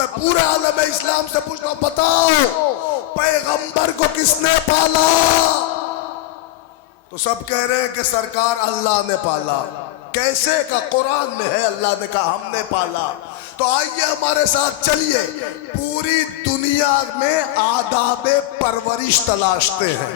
میں پورے عالم اسلام سے پوچھتا ہوں، بتاؤ پیغمبر کو کس نے پالا؟ تو سب کہہ رہے ہیں کہ سرکار اللہ نے پالا۔ کیسے؟ کا قرآن میں ہے، اللہ نے کہا ہم نے پالا۔ تو آئیے ہمارے ساتھ چلیے، پوری دنیا میں آداب پرورش تلاشتے ہیں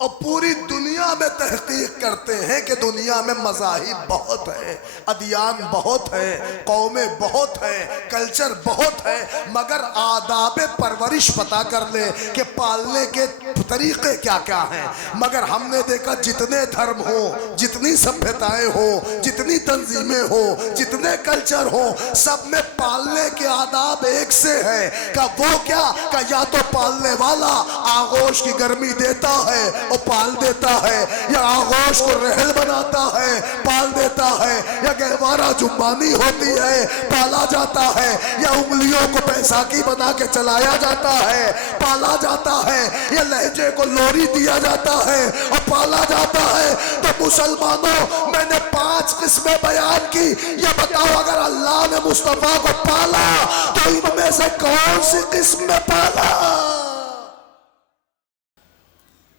اور پوری دنیا میں تحقیق کرتے ہیں کہ دنیا میں مذاہب بہت ہیں، ادیان بہت ہیں، قومیں بہت ہیں، کلچر بہت ہے، مگر آداب پرورش پتا کر لیں کہ پالنے کے طریقے کیا کیا ہیں۔ مگر ہم نے دیکھا جتنے دھرم ہوں، جتنی سبھیتائیں ہوں، جتنی تنظیمیں ہوں، جتنے کلچر ہوں، سب میں پالنے کے آداب ایک سے ہیں۔ کہ وہ کیا؟ کہ یا تو پالنے والا آغوش کی گرمی دیتا ہے اور پال دیتا ہے، یا آغوش کو رحل بناتا ہے پال دیتا ہے، یا گہوارہ جمبانی ہوتی ہے پالا جاتا ہے، یا انگلیوں کو پیساکی بنا کے چلایا جاتا ہے پالا جاتا ہے، یا لہجے کو لوری دیا جاتا ہے اور پالا جاتا ہے۔ تو مسلمانوں، میں نے 5 قسمیں بیان کی، یہ بتاؤ اگر اللہ نے مصطفیٰ کو پالا تو ان میں سے کون سی قسم میں پالا؟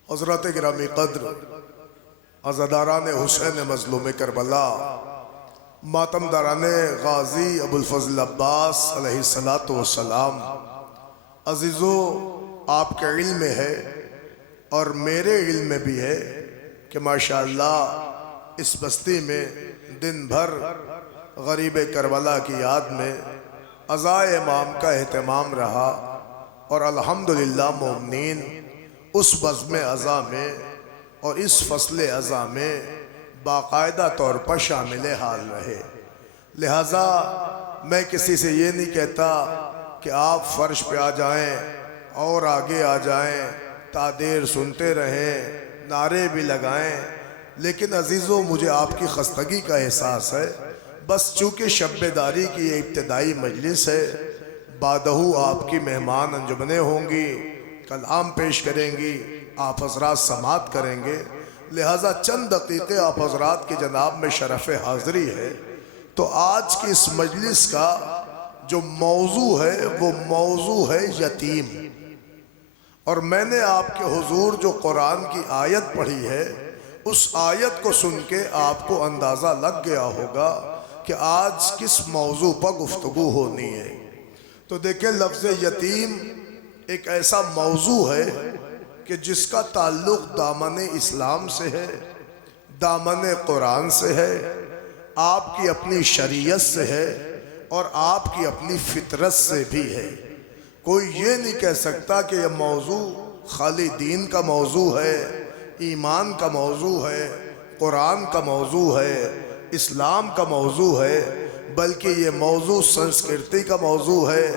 حضرات گرامی قدر، عزاداران حسین مظلوم کربلا، ماتم داران غازی ابو الفضل عباس علیہ السلام، عزیزو، آپ کے علم میں ہے اور میرے علم میں بھی ہے کہ ماشاءاللہ اس بستی میں دن بھر غریب کربلا کی یاد میں عزائے امام کا اہتمام رہا، اور الحمدللہ مومنین اس بزم عزا میں اور اس فصل عزا میں باقاعدہ طور پر شامل حال رہے۔ لہٰذا میں کسی سے یہ نہیں کہتا کہ آپ فرش پہ آ جائیں اور آگے آ جائیں، تادیر سنتے رہیں، نعرے بھی لگائیں، لیکن عزیزو مجھے آپ کی خستگی کا احساس ہے۔ بس چونکہ شب داری کی یہ ابتدائی مجلس ہے، بعدہ آپ کی مہمان انجمنیں ہوں گی، کلام پیش کریں گی، آپ حضرات سماعت کریں گے، لہٰذا چند دقیقے آپ حضرات کی جناب میں شرف حاضری ہے۔ تو آج کی اس مجلس کا جو موضوع ہے وہ موضوع ہے یتیم، اور میں نے آپ کے حضور جو قرآن کی آیت پڑھی ہے اس آیت کو سن کے آپ کو اندازہ لگ گیا ہوگا کہ آج کس موضوع پر گفتگو ہونی ہے۔ تو دیکھیں، لفظ یتیم ایک ایسا موضوع ہے کہ جس کا تعلق دامن اسلام سے ہے، دامن قرآن سے ہے، آپ کی اپنی شریعت سے ہے اور آپ کی اپنی فطرت سے بھی ہے۔ کوئی یہ نہیں کہہ سکتا کہ یہ موضوع خالی دین کا موضوع ہے، ایمان کا موضوع ہے، قرآن کا موضوع ہے، اسلام کا موضوع ہے، بلکہ یہ موضوع سنسکرتی کا موضوع ہے،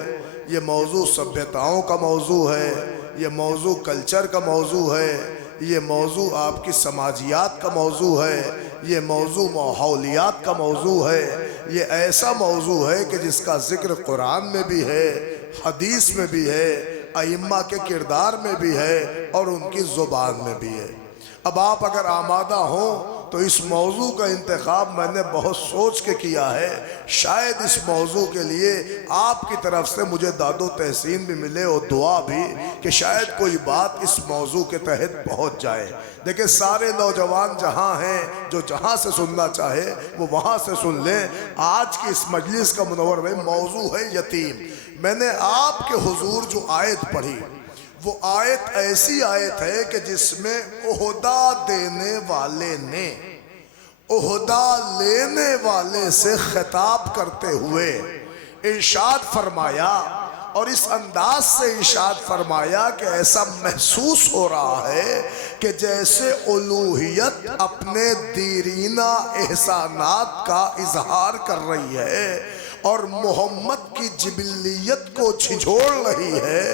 یہ موضوع سبھیتاؤں کا موضوع ہے، یہ موضوع کلچر کا موضوع ہے، یہ موضوع آپ کی سماجیات کا موضوع ہے، یہ موضوع ماحولیات کا موضوع ہے۔ یہ ایسا موضوع ہے کہ جس کا ذکر قرآن میں بھی ہے، حدیث میں بھی ہے، ائمہ کے کردار میں بھی ہے اور ان کی زبان میں بھی ہے۔ اب آپ اگر آمادہ ہوں تو اس موضوع کا انتخاب میں نے بہت سوچ کے کیا ہے، شاید اس موضوع کے لیے آپ کی طرف سے مجھے داد و تحسین بھی ملے اور دعا بھی کہ شاید کوئی بات اس موضوع کے تحت پہنچ جائے۔ دیکھیں، سارے نوجوان جہاں ہیں، جو جہاں سے سننا چاہے وہ وہاں سے سن لیں۔ آج کی اس مجلس کا منور موضوع ہے یتیم۔ میں نے آپ کے حضور جو آیت پڑھی، وہ آیت ایسی آیت ہے کہ جس میں عہدہ دینے والے نے عہدہ لینے والے سے خطاب کرتے ہوئے ارشاد فرمایا، اور اس انداز سے ارشاد فرمایا کہ ایسا محسوس ہو رہا ہے کہ جیسے الوہیت اپنے دیرینہ احسانات کا اظہار کر رہی ہے اور محمد کی جبلیت کو جھنجھوڑ رہی ہے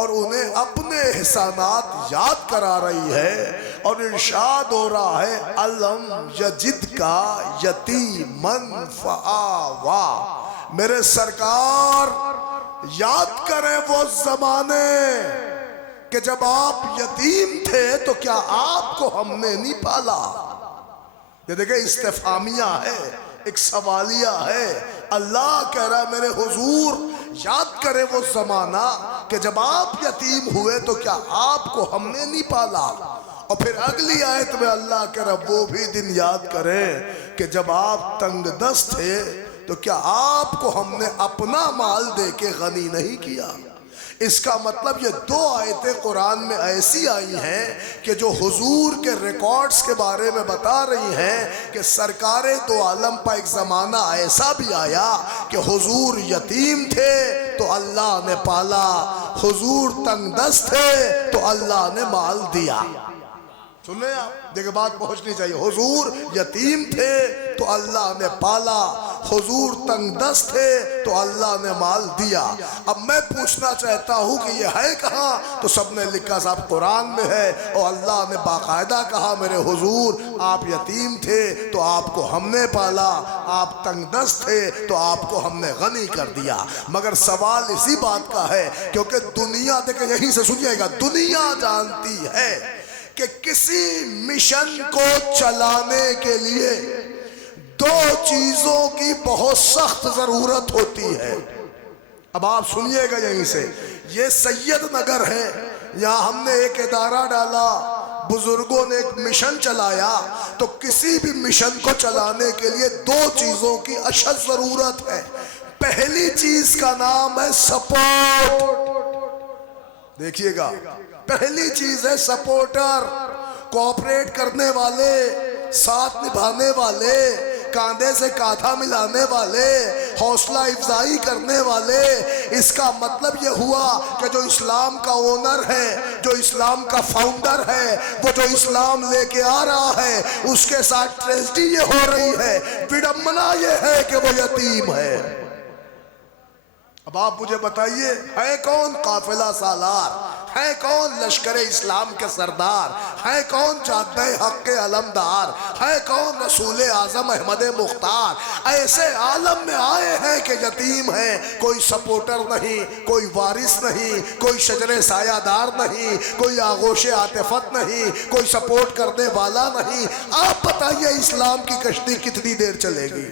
اور انہیں اپنے احسانات یاد کرا رہی ہے، اور ارشاد ہو رہا ہے الم یجد کا یتیمن فآوا۔ میرے سرکار یاد کریں وہ زمانے کہ جب آپ یتیم تھے تو کیا آپ کو ہم نے نہیں پالا؟ یہ دیکھیں، استفہامیہ ہے، ایک سوالیہ ہے، اللہ کہہ رہا ہے میرے حضور یاد کرے وہ زمانہ کہ جب آپ یتیم ہوئے تو کیا آپ کو ہم نے نہیں پالا؟ اور پھر اگلی آیت میں اللہ کہہ رہا وہ بھی دن یاد کریں کہ جب آپ تنگ دست تھے تو کیا آپ کو ہم نے اپنا مال دے کے غنی نہیں کیا؟ اس کا مطلب یہ دو آیتیں قرآن میں ایسی آئی ہیں کہ جو حضور کے ریکارڈز کے بارے میں بتا رہی ہیں کہ سرکار دو عالم پر ایک زمانہ ایسا بھی آیا کہ حضور یتیم تھے تو اللہ نے پالا، حضور تنگ دست تھے تو اللہ نے مال دیا۔ سن لیں آپ، دیکھیں بات پہنچنی چاہیے۔ حضور یتیم تھے تو اللہ نے پالا، حضور تنگ دست تھے تو اللہ نے مال دیا۔ اب میں پوچھنا چاہتا ہوں کہ یہ ہے کہاں؟ تو سب نے لکھا صاحب قرآن میں ہے، اور اللہ نے باقاعدہ کہا میرے حضور آپ یتیم تھے تو آپ کو ہم نے پالا، آپ تنگ دست تھے تو آپ کو ہم نے غنی کر دیا۔ مگر سوال اسی بات کا ہے کیونکہ دنیا، دیکھیں یہیں سے سنیے گا، دنیا جانتی ہے کہ کسی مشن کو چلانے کے لیے دو چیزوں کی بہت سخت ضرورت ہوتی ہے۔ اب آپ سنیے گا یہیں سے، یہ سید نگر ہے، یہاں ہم نے ایک ادارہ ڈالا، بزرگوں نے ایک مشن چلایا، تو کسی بھی مشن کو چلانے کے لیے دو چیزوں کی اشد ضرورت ہے۔ پہلی چیز کا نام ہے سپورٹ۔ دیکھیے گا، پہلی چیز ہے سپورٹر، کوآپریٹ کرنے والے، ساتھ نبھانے والے، کاندھے سے کاندھا ملانے والے، حوصلہ افزائی کرنے والے۔ اس کا مطلب یہ ہوا کہ جو اسلام کا اونر ہے، جو اسلام کا فاؤنڈر ہے، وہ جو اسلام لے کے آ رہا ہے، اس کے ساتھ ٹریجڈی یہ ہو رہی ہے، وڈمبنا یہ ہے کہ وہ یتیم ہے۔ اب آپ مجھے بتائیے، ہے کون قافلہ سالار؟ ہے کون لشکر اسلام کے سردار؟ ہے کون جادہ حق کے علمدار؟ ہے کون رسول اعظم احمد مختار؟ ایسے عالم میں آئے ہیں کہ یتیم ہیں، کوئی سپورٹر نہیں، کوئی وارث نہیں، کوئی شجر سایہ دار نہیں، کوئی آغوش عاطفت نہیں، کوئی سپورٹ کرنے والا نہیں۔ آپ بتائیے اسلام کی کشتی کتنی دیر چلے گی؟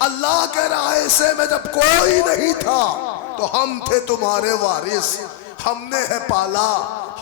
اللہ کہہ رہا ہے ایسے میں جب کوئی نہیں تھا تو ہم تھے تمہارے وارث، ہم نے ہے پالا،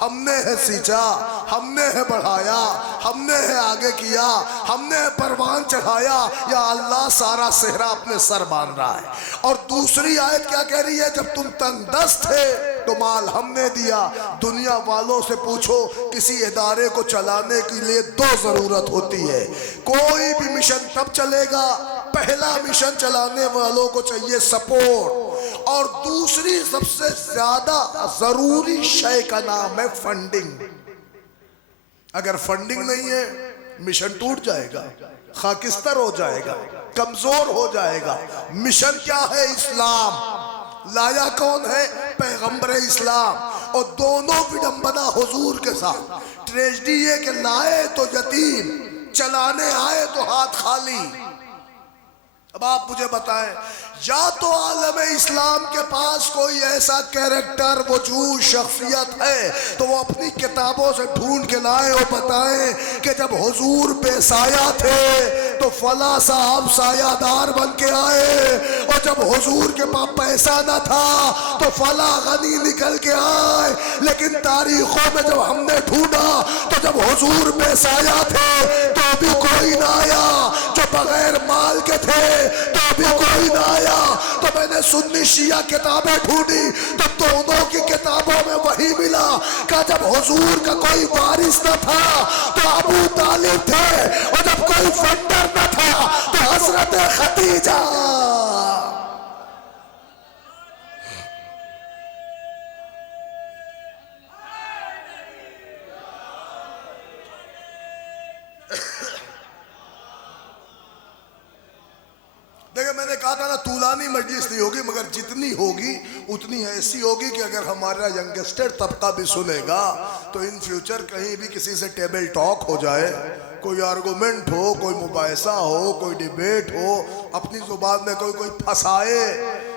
ہم نے ہے سینچا، ہم نے ہے بڑھایا، ہم نے ہے آگے کیا، ہم نے ہے پروان چڑھایا۔ یا اللہ سارا صحرا اپنے سر باندھ رہا ہے۔ اور دوسری آیت کیا کہہ رہی ہے؟ جب تم تنگ دست تھے تو مال ہم نے دیا۔ دنیا والوں سے پوچھو، کسی ادارے کو چلانے کے لیے دو ضرورت ہوتی ہے۔ کوئی بھی مشن تب چلے گا، پہلا مشن چلانے والوں کو چاہیے سپورٹ، اور دوسری سب سے زیادہ ضروری شے کا نام ہے فنڈنگ۔ اگر فنڈنگ نہیں ہے مشن ٹوٹ جائے گا، خاکستر ہو جائے گا، کمزور ہو جائے گا۔ مشن کیا ہے؟ اسلام لایا کون ہے؟ پیغمبر اسلام۔ اور دونوں وڈمبنا حضور کے ساتھ، ٹریجڈی یہ کہ لائے تو یتیم، چلانے آئے تو ہاتھ خالی۔ اب آپ مجھے بتائیں، یا تو عالم اسلام کے پاس کوئی ایسا کیریکٹر، وجود، شخصیت ہے تو وہ اپنی کتابوں سے ڈھونڈ کے لائیں اور بتائیں کہ جب حضور بے سایہ تھے تو فلاں صاحب سایہ دار بن کے آئے، اور جب حضور کے پاس پیسہ نہ تھا تو فلاں غنی نکل کے آئے۔ لیکن تاریخوں میں جب ہم نے ڈھونڈا تو جب حضور بے سایہ تھے تو بھی کوئی نہ آیا، جو بغیر مال کے تھے تو بھی کوئی نہ آیا۔ تو میں نے سنی شیعہ کتابیں ڈھونڈی تو دونوں کی کتابوں میں وہی ملا کہ جب حضور کا کوئی وارث نہ تھا تو ابو طالب تھے، اور جب کوئی فنڈر نہ تھا تو حضرت خدیجہ۔ دیکھیں میں نے کہا تھا نا طولانی مجلس نہیں ہوگی، مگر جتنی ہوگی اتنی ایسی ہوگی کہ اگر ہمارا ینگسٹر طبقہ بھی سنے گا تو ان فیوچر کہیں بھی کسی سے ٹیبل ٹاک ہو جائے، کوئی آرگومنٹ ہو، کوئی مباحثہ ہو، کوئی ڈیبیٹ ہو، اپنی زبان میں کوئی پھنسائے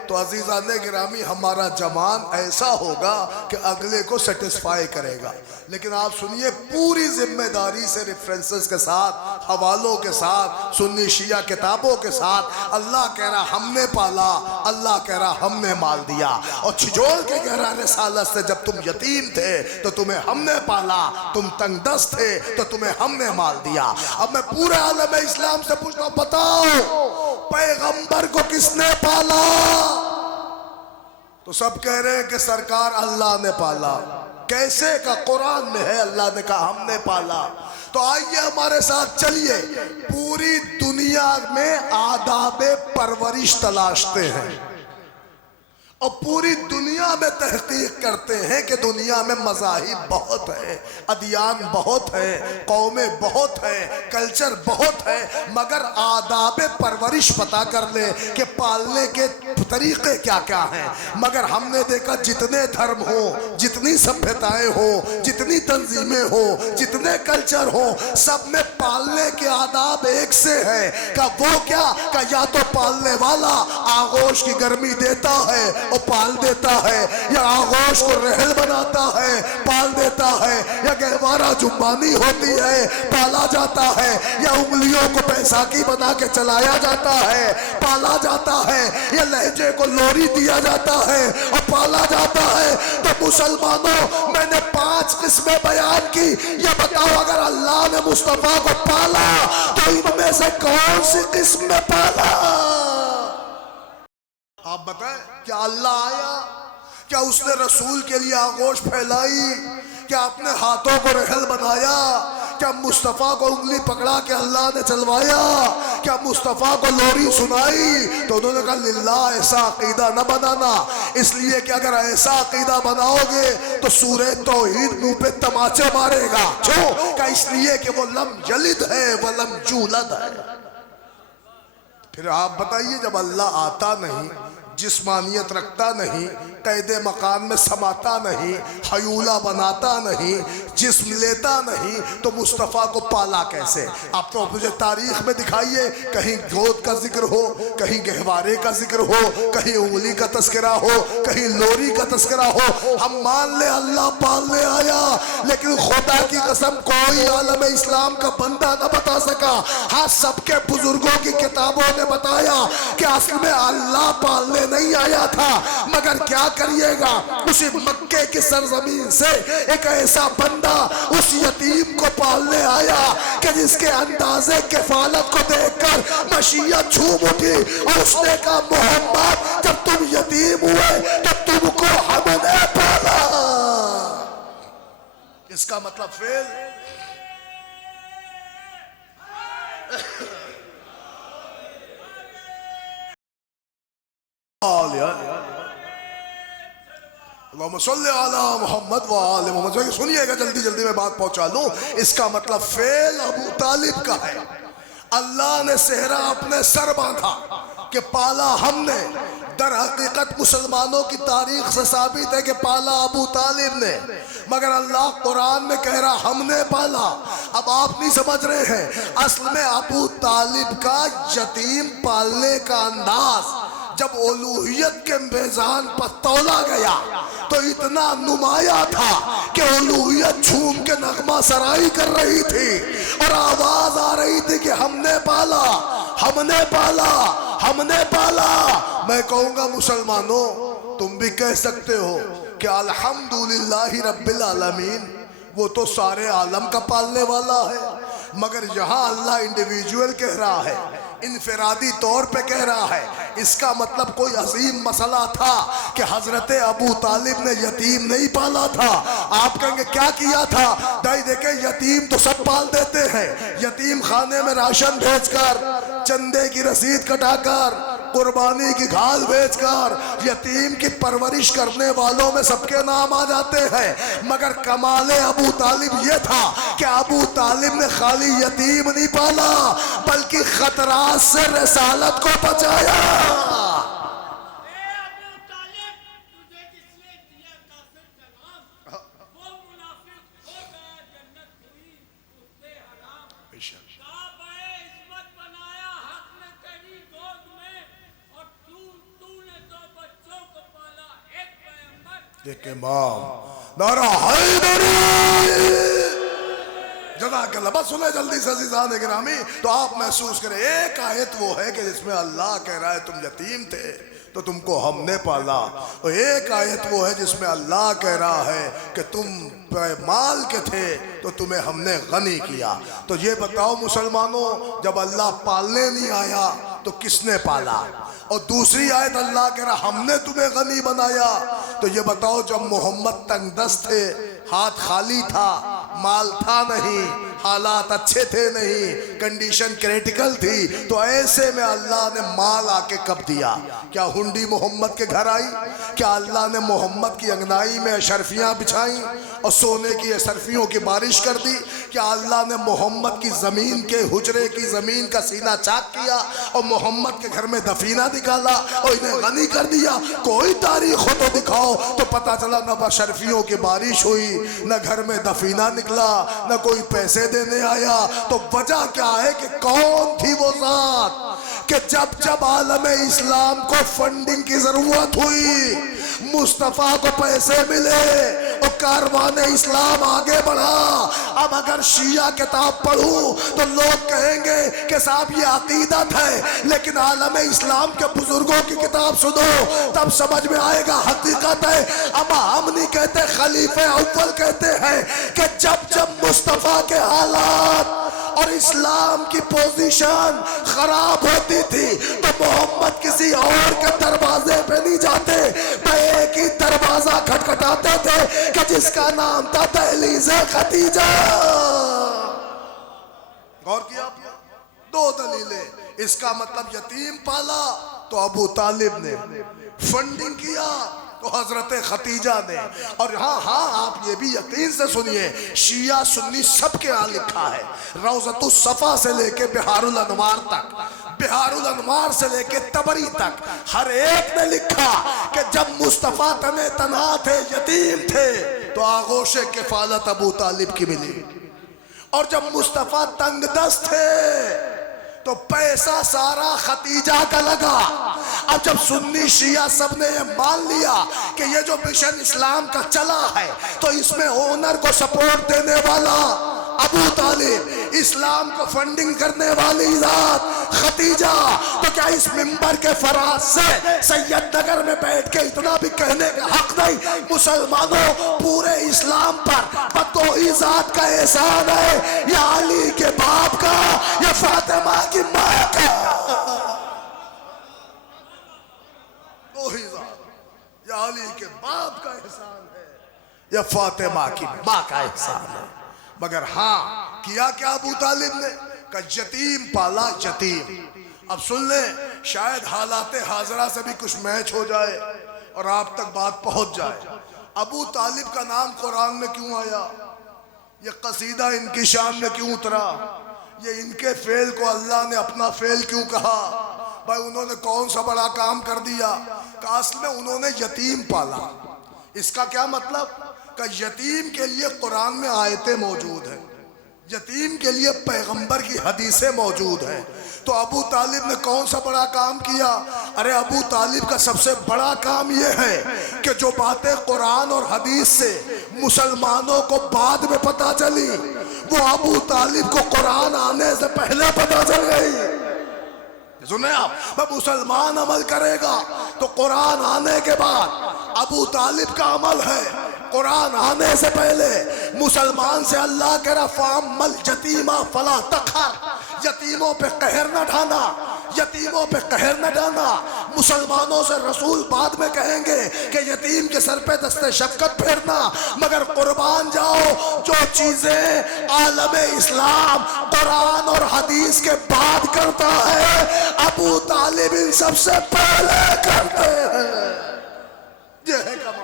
تو عزیزان گرامی ہمارا جمان ایسا ہوگا کہ اگلے کو سیٹسفائی کرے گا. لیکن آپ سنیے پوری ذمہ داری سے ریفرنسز کے ساتھ, حوالوں کے ساتھ, سنی شیعہ کتابوں کے ساتھ, اللہ کہہ رہا ہم نے پالا, اللہ کہہ رہا ہم نے مال دیا. اور چھجول کے کہہ رہا رسالت سے جب تم یتیم تھے تو تمہیں ہم نے پالا, تم تنگ دست تھے تو تمہیں ہم نے مال دیا. اب میں پورے عالم اسلام سے پوچھتا ہوں, بتاؤ پیغمبر کو کس نے پالا؟ تو سب کہہ رہے ہیں کہ سرکار اللہ نے پالا. کیسے کا قرآن میں ہے اللہ نے کہا ہم نے پالا. تو آئیے ہمارے ساتھ چلیے, پوری دنیا میں آداب پرورش تلاشتے ہیں اور پوری دنیا میں تحقیق کرتے ہیں کہ دنیا میں مذاہب بہت ہیں, ادیان بہت ہیں, قومیں بہت ہیں, کلچر بہت ہے, مگر آداب پرورش پتا کر لے کہ پالنے کے طریقے کیا کیا ہیں. مگر ہم نے دیکھا جتنے دھرم ہوں, جتنی سبھیتائیں ہوں, جتنی تنظیمیں ہوں, جتنے کلچر ہوں, سب میں پالنے کے آداب ایک سے ہیں. کہ وہ کیا, کہ یا تو پالنے والا آغوش کی گرمی دیتا ہے اور پال دیتا ہے, یا آغوش کو رحل بناتا ہے پال دیتا ہے, یا گہوارہ جمبانی ہوتی ہے پالا جاتا ہے, یا انگلیوں کو بیساکھی بنا کے چلایا جاتا ہے پالا جاتا ہے, یا لہجے کو لوری دیا جاتا ہے اور پالا جاتا ہے. تو مسلمانوں میں نے 5 قسمیں بیان کی, یہ بتاؤ اگر اللہ نے مصطفیٰ کو پالا تو ان میں سے کون سی قسم میں پالا؟ آپ بتائیں, کیا اللہ آیا, کیا اس نے رسول کے لیے آغوش پھیلائی, کیا اپنے ہاتھوں کو رحل بنایا, کیا مصطفیٰ کو انگلی پکڑا کے اللہ نے چلوایا, کیا مصطفیٰ کو لوری سنائی؟ تو انہوں نے کہا للہ ایسا عقیدہ نہ بنانا, اس لیے کہ اگر ایسا عقیدہ بناؤ گے تو سورہ توحید منہ پہ تماچے مارے گا. کیوں؟ کہ اس لیے کہ وہ لم یلد ہے ولم یولد ہے. پھر آپ بتائیے, جب اللہ آتا نہیں, جسمانیت رکھتا نہیں, قید مکان میں سماتا نہیں, حیولہ بناتا نہیں, جسم لیتا نہیں, تو مصطفیٰ کو پالا کیسے؟ آپ تو مجھے تاریخ میں دکھائیے, کہیں گود کا ذکر ہو, کہیں گہوارے کا ذکر ہو, کہیں انگلی کا تذکرہ ہو, کہیں لوری کا تذکرہ ہو. ہم مان لے اللہ پالنے آیا, لیکن خدا کی قسم کوئی عالم اسلام کا بندہ نہ بتا سکا. ہاں سب کے بزرگوں کی کتابوں نے بتایا کہ اصل میں اللہ پالنے نہیں آیا تھا, مگر کیا کریے گا, اسی مکے کی سرزمین سے ایک ایسا بندہ اس یتیم کو پالنے آیا کہ جس کے اندازے کفالت کو دیکھ کر مشیت جھوم اٹھی, اور اس نے کہا محمد جب تم یتیم ہوئے تو تم کو ہم نے پالا. اس کا مطلب فعل اللہم صلی علی محمد وآل محمد. سنیے گا جلدی جلدی میں بات پہنچا لوں. اس کا مطلب فعل ابو طالب کا ہے. اللہ نے صحرا اپنے سر باندھا کہ پالا ہم نے. در حقیقت مسلمانوں کی تاریخ سے ثابت ہے کہ پالا ابو طالب نے, مگر اللہ قرآن میں کہہ رہا ہم نے پالا. اب آپ نہیں سمجھ رہے ہیں, اصل میں ابو طالب کا یتیم پالنے کا انداز جب الوہیت کے میزان پر تولا گیا تو اتنا نمایاں تھا کہ الوہیت جھوم کے نغمہ سرائی کر رہی تھی اور آواز آ رہی تھی کہ ہم نے پالا, ہم نے پالا, ہم نے پالا. میں کہوں گا مسلمانوں, تم بھی کہہ سکتے ہو کہ الحمدللہ رب العالمین, وہ تو سارے عالم کا پالنے والا ہے, مگر یہاں اللہ انڈیویجول کہہ رہا ہے, انفرادی طور پہ کہہ رہا ہے. اس کا مطلب کوئی عظیم مسئلہ تھا کہ حضرت ابو طالب نے یتیم نہیں پالا تھا. آپ کہیں گے کیا کیا تھا؟ دائی دیکھیں, یتیم تو سب پال دیتے ہیں, یتیم خانے میں راشن بھیج کر, چندے کی رسید کٹا کر, قربانی کی گھال بیچ کر یتیم کی پرورش کرنے والوں میں سب کے نام آ جاتے ہیں. مگر کمال ابو طالب یہ تھا کہ ابو طالب نے خالی یتیم نہیں پالا بلکہ خطرات سے رسالت کو بچایا. ایک امام نعرہ حیدری، جزاک اللہ۔ بس سنیں جلدی سے عزیزان گرامی، تو آپ محسوس کریں ایک آیت وہ ہے کہ جس میں اللہ کہہ رہا ہے تم یتیم تھے تو تم کو ہم نے پالا، اور ایک آیت وہ ہے جس میں اللہ کہہ رہا ہے کہ تم مال کے تھے تو تمہیں ہم نے غنی کیا۔ تو یہ بتاؤ مسلمانوں، جب اللہ پالنے نہیں آیا تو کس نے پالا؟ اور دوسری آیت اللہ کہہ رہا ہم نے تمہیں غنی بنایا۔ تو یہ بتاؤ جب محمد تنگ دست تھے، ہاتھ خالی تھا، مال تھا نہیں، حالات اچھے تھے نہیں، کنڈیشن کریٹیکل تھی، تو ایسے میں اللہ نے مال آ کے کب دیا؟ کیا ہنڈی محمد کے گھر آئی؟ کیا اللہ نے محمد کی انگنائی میں اشرفیاں بچھائیں اور سونے کی اشرفیوں کی بارش کر دی؟ کیا اللہ نے محمد کی زمین کے حجرے کی زمین کا سینہ چاک کیا اور محمد کے گھر میں دفینہ نکالا اور انہیں غنی کر دیا؟ کوئی تاریخ ہو تو دکھاؤ تو پتہ چلا نہ اشرفیوں کی بارش ہوئی، نہ گھر میں دفینہ نکلا، نہ کوئی پیسے دینے آیا۔ تو وجہ کیا ہے کہ کون تھی وہ ذات کہ جب عالم اسلام کو فنڈنگ کی ضرورت ہوئی، مصطفیٰ کو پیسے ملے اور کاروان اسلام آگے بڑھا۔ اب اگر شیعہ کتاب پڑھوں تو لوگ کہیں گے کہ صاحب یہ عقیدت ہے، لیکن عالم اسلام کے بزرگوں کی کتاب سنو تب سمجھ میں آئے گا حقیقت ہے۔ اب ہم نہیں کہتے، خلیفہ اول کہتے ہیں کہ جب مصطفیٰ کے حالات اور اسلام کی پوزیشن خراب ہوتی تھی تو محمد کسی اور کے دروازے پہ نہیں جاتے، میں ایک ہی دروازہ کھٹکھٹاتے تھے کہ جس کا نام تھا دہلیز خدیجہ۔ غور کیا آپ نے؟ دو دلیلیں، اس کا مطلب یتیم پالا تو ابو طالب نے، فنڈنگ کیا تو حضرت خدیجہ نے۔ اور ہاں آپ یہ بھی یقین سے سنیے، شیعہ سنی سب کے ہاں لکھا ہے، روضۃ الصفا سے لے کے بحار الانوار تک، بحار الانوار سے لے کے تبری تک، ہر ایک نے لکھا کہ جب مصطفیٰ تنہا تھے، یتیم تھے، تو آغوش کفالت ابو طالب کی ملی، اور جب مصطفیٰ تنگ دست تھے تو پیسہ سارا خدیجہ کا لگا۔ اب جب سنی شیعہ سب نے یہ مان لیا کہ یہ جو مشن اسلام کا چلا ہے تو اس میں اونر کو سپورٹ دینے والا ابو طالب، اسلام کو فنڈنگ کرنے والی ذات خدیجہ، تو کیا اس منبر کے فراز سے سید نگر میں بیٹھ کے اتنا بھی کہنے کا حق نہیں مسلمانوں پورے اسلام پر بتوحی ذات کا احسان ہے، یا علی کے باپ کا یا فاطمہ کی ماں کا؟ توحی ذات، یا علی کے باپ کا احسان ہے یا فاطمہ کی ماں کا احسان ہے۔ مگر ہاں کیا ابو طالب نے کہ یتیم پالا یتیم۔ اب سن لیں، شاید حالات حاضرہ سے بھی کچھ میچ ہو جائے اور آپ تک بات پہنچ جائے۔ ابو طالب کا نام قرآن میں کیوں آیا؟ یہ قصیدہ ان کی شان میں کیوں اترا؟ یہ ان کے فعل کو اللہ نے اپنا فعل کیوں کہا؟ بھائی انہوں نے کون سا بڑا کام کر دیا کہ اصل میں انہوں نے یتیم پالا۔ اس کا کیا مطلب؟ کہ یتیم کے لیے قرآن میں آیتیں موجود ہیں، یتیم کے لیے پیغمبر کی حدیثیں موجود ہیں۔ تو ابو طالب نے کون سا بڑا کام کیا؟ ارے ابو طالب کا سب سے بڑا کام یہ ہے کہ جو باتیں قرآن اور حدیث سے مسلمانوں کو بعد میں پتہ چلی وہ ابو طالب کو قرآن آنے سے پہلے پتہ چل گئی۔ سنیں آپ، مسلمان عمل کرے گا تو قرآن آنے کے بعد، ابو طالب کا عمل ہے قرآن آنے سے پہلے مسلمان سے اللہ کہہ رہا فَأَمَّ الْيَتِيمَ فَلَا تَقْهَرْ، یتیموں پہ قہر نہ ڈھانا، یتیموں پہ قہر نہ ڈھانا۔ مسلمانوں سے رسول بعد میں کہیں گے کہ یتیم کے سر پہ دست شفقت پھیرنا، مگر قربان جاؤ جو چیزیں عالم اسلام قرآن اور حدیث کے بعد کرتا ہے ابو طالب ان سب سے پہلے کرتے ہیں۔ یہ ہے کمال۔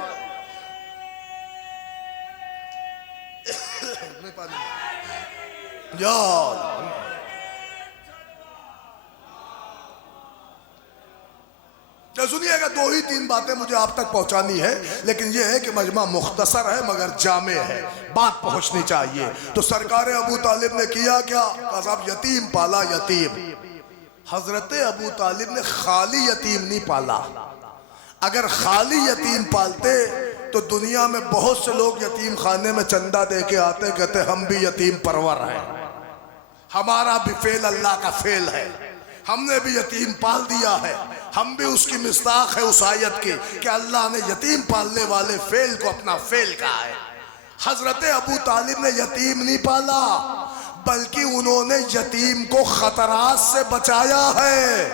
سنیے گا، دو ہی تین باتیں مجھے آپ تک پہنچانی ہے، لیکن یہ ہے کہ مجمع مختصر ہے مگر جامع ہے، بات پہنچنی چاہیے۔ تو سرکار ابو طالب نے کیا کیا؟ کہا صاحب یتیم پالا یتیم۔ حضرت ابو طالب نے خالی یتیم نہیں پالا، اگر خالی یتیم پالتے تو دنیا میں بہت سے لوگ یتیم خانے میں چندہ دے کے آتے، کہتے ہم بھی یتیم پرور ہیں، ہمارا بھی فعل اللہ کا فعل ہے، ہم نے بھی یتیم پال دیا ہے، ہم بھی اس کی مصداق ہے اس آیت کی کہ اللہ نے یتیم پالنے والے فعل کو اپنا فعل کہا ہے۔ حضرت ابو طالب نے یتیم نہیں پالا، بلکہ انہوں نے یتیم کو خطرات سے بچایا ہے۔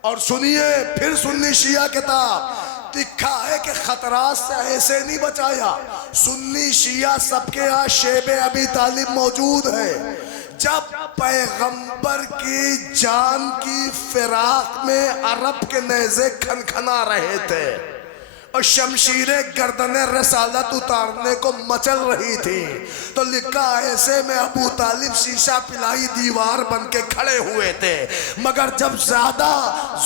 اور سنیے پھر سنی شیعہ کتاب لکھا ہے کہ خطرات سے ایسے نہیں بچایا۔ سنی شیعہ سب کے ہاں شیب ابی طالب موجود ہے۔ جب پیغمبر کی جان کی فراق میں عرب کے نیزے کھنکھنا رہے تھے اور شمشیریں گردن رسالت اتارنے کو مچل رہی تھی، تو لکھا ایسے میں ابو طالب شیشہ پلائی دیوار بن کے کھڑے ہوئے تھے، مگر جب زیادہ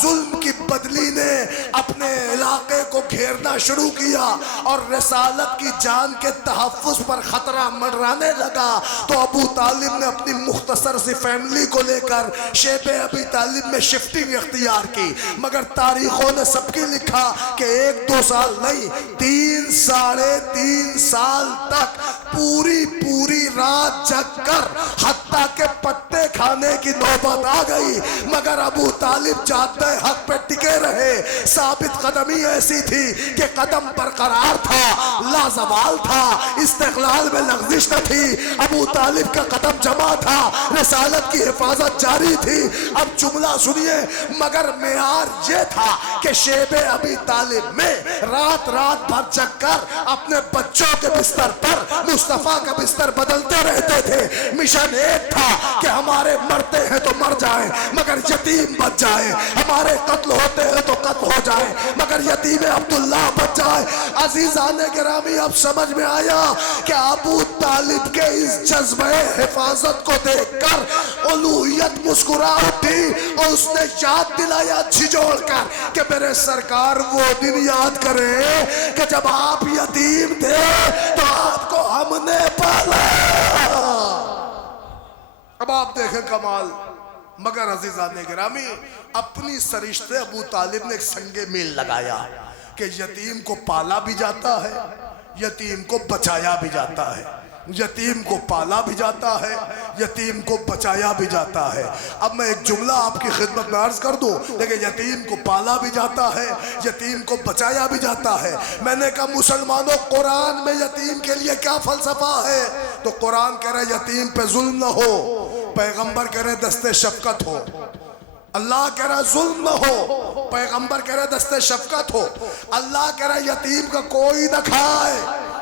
ظلم کی بدلی نے اپنے علاقے کو گھیرنا شروع کیا اور رسالت کی جان کے تحفظ پر خطرہ منڈرانے لگا، تو ابو طالب نے اپنی مختصر سی فیملی کو لے کر شیب ابی طالب میں شفٹنگ اختیار کی۔ مگر تاریخوں نے سب کی لکھا کہ ایک دو سال نہیں، 3 ساڑھے 3 سال تک پوری رات جگ کر حتیٰ کہ پتے کھانے کی نوبت آ گئی، مگر ابو طالب جادہ حق پہ ٹکے رہے۔ ثابت قدمی ایسی تھی کہ قدم برقرار تھا، لازوال تھا، استقلال میں لغزش نہ تھی، ابو طالب کا قدم جمع تھا، رسالت کی حفاظت جاری تھی۔ اب جملہ سنیے، مگر معیار یہ تھا کہ شیب ابی طالب میں رات بھر جگ کر اپنے بچوں کے بستر پر مصطفیٰ کا بستر بدلتے رہتے تھے۔ مشن ایک تھا کہ ہمارے مرتے ہیں تو مر جائیں مگر یتیم بچ جائیں، ہمارے قتل ہوتے ہیں تو قتل ہو جائیں مگر یتیم عبداللہ بچ جائے۔ عزیزان گرامی اب سمجھ میں آیا کہ ابو طالب کے اس جذبہ حفاظت کو دیکھ کر الوہیت مسکرا اٹھی اور اس نے یاد دلایا جھجوڑ کر کہ میرے سرکار وہ دن یاد کریں کہ جب آپ یتیم تھے تو آپ کو ہم نے پالا۔ اب آپ دیکھیں کمال۔ مگر عزیزان گرامی اپنی سرشتے ابو طالب نے ایک سنگ میل لگایا کہ یتیم کو پالا بھی جاتا ہے، یتیم کو بچایا بھی جاتا ہے، یتیم کو پالا بھی جاتا ہے، یتیم کو بچایا بھی جاتا ہے۔ اب میں ایک جملہ آپ کی خدمت میں عرض کر دوں، لیکن یتیم کو پالا بھی جاتا ہے، یتیم کو بچایا بھی جاتا ہے۔ میں نے کہا مسلمانوں قرآن میں یتیم کے لیے کیا فلسفہ ہے؟ تو قرآن کہہ رہا ہے یتیم پہ ظلم نہ ہو، پیغمبر کہہ رہے دست شفقت ہو۔ اللہ کہہ رہا ظلم نہ ہو، پیغمبر کہہ رہا دست شفقت ہو۔ اللہ کہہ رہا یتیم کا کوئی نہ کھائے،